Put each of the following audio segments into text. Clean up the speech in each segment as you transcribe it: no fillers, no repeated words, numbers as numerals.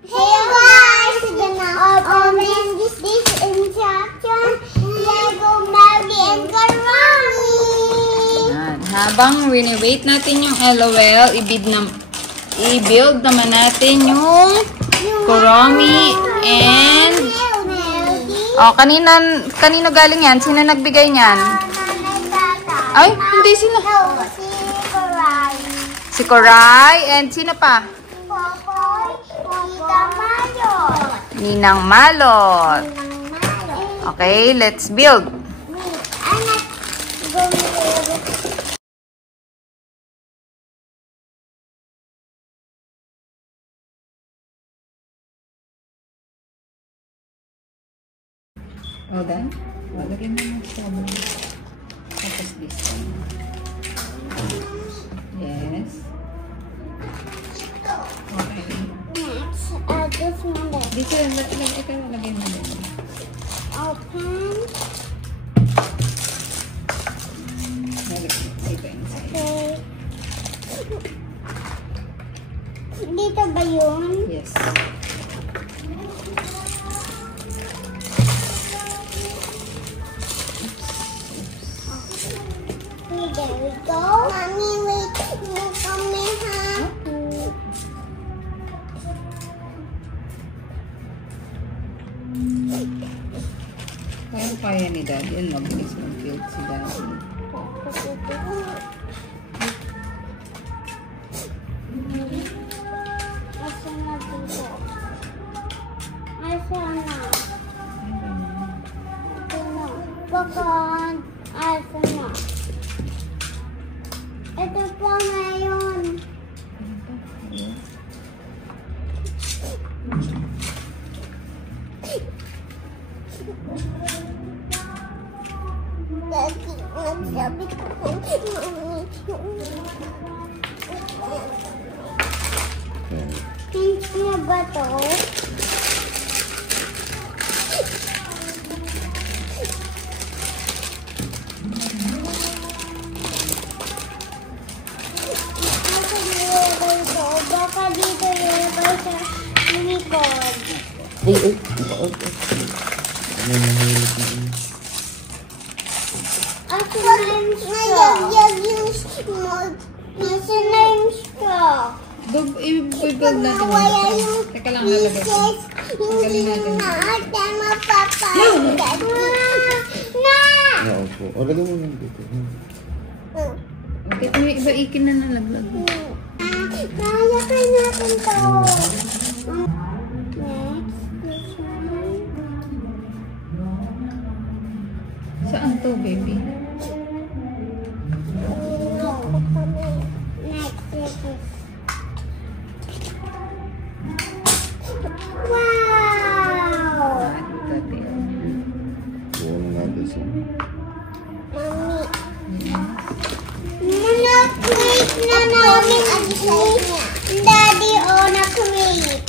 Hey guys, open this instruction. Lego Melody and Karami. Yan. Habang wini-wait natin yung LOL, i-build naman natin yung Karami and oh, kanino galing yan? Sino nagbigay niyan? Ay, hindi sino. Si Koray and sino pa? Ninang Malot. Okay, let's build. Hold on. Lagyan mo ng strawberry. Tapos this one. Yes. Okay. Next, this one. Dito yan. Ikaw lagyan mo din. Open. Dito inside. Okay. Dito ba yun? Yes. There we go. Mommy, wait. Look on me, huh? Kaya ni Daddy. Yan, mabilis mag-build si Daddy. Asa na dito? Asa na? Ito na. Bakit? Asa na? Ito pa ngayon. Dati, nagsabi ko po. Pink na ba to? Baka dito yung sa likod. Ay. Ano yung mahilig na yun? Asa na yung straw? Asa na yung straw? I-build natin. Teka lang, lalagay ko. Galing natin. Opo. O, lagyan mo lang dito. Okay, may iba ikin na nalaglag. Kaya natin to. Next, this one. Saan to, baby? Next, this. Wow! Buwan na natin siya. Na-create na namin ang create. Daddy, na-create.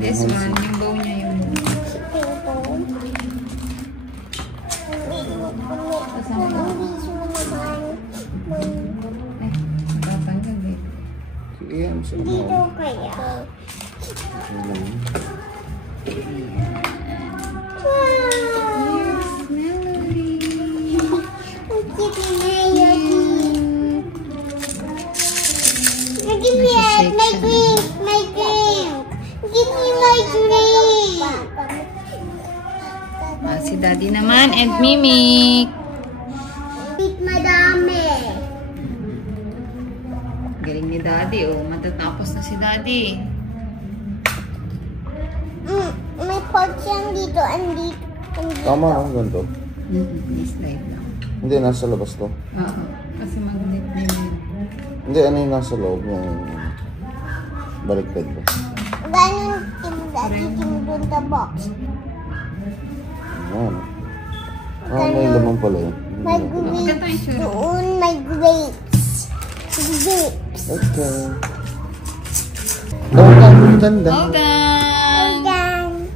This one, yung bow niya yung napapanggal eh. Sige, yan. Sa Dito kaya. Yes, Melody. Ang cute ni Melody. Give me my drink. Give me my drink. Si Daddy naman and Mimi. Madami. Galing ni Daddy, oh. Matatapos na si Daddy. May parts yan dito and dito. Tama lang, ganito. Slide lang. Hindi, nasa labas to. Oo. Kasi magnet na yun. Hindi, ano yung nasa loob yung baliktad ko. Ganun timbun the box. Ano? May laman pala yun. May grapes. Doon may grapes. Grapes. Okay. Hold on. All done! Ayan.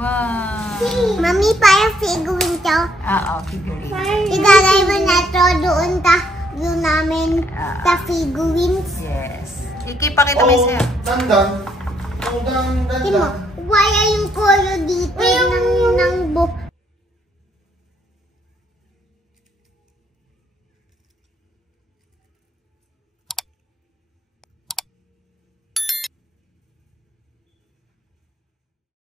Wow! Mami, parang figurine to. Oo, figurine. Ilalagay mo na to doon ta view namin sa figurines. Yes. Iki, pakita mo yung sayo. Dandan. Oh, dandan. Timo, wala yung color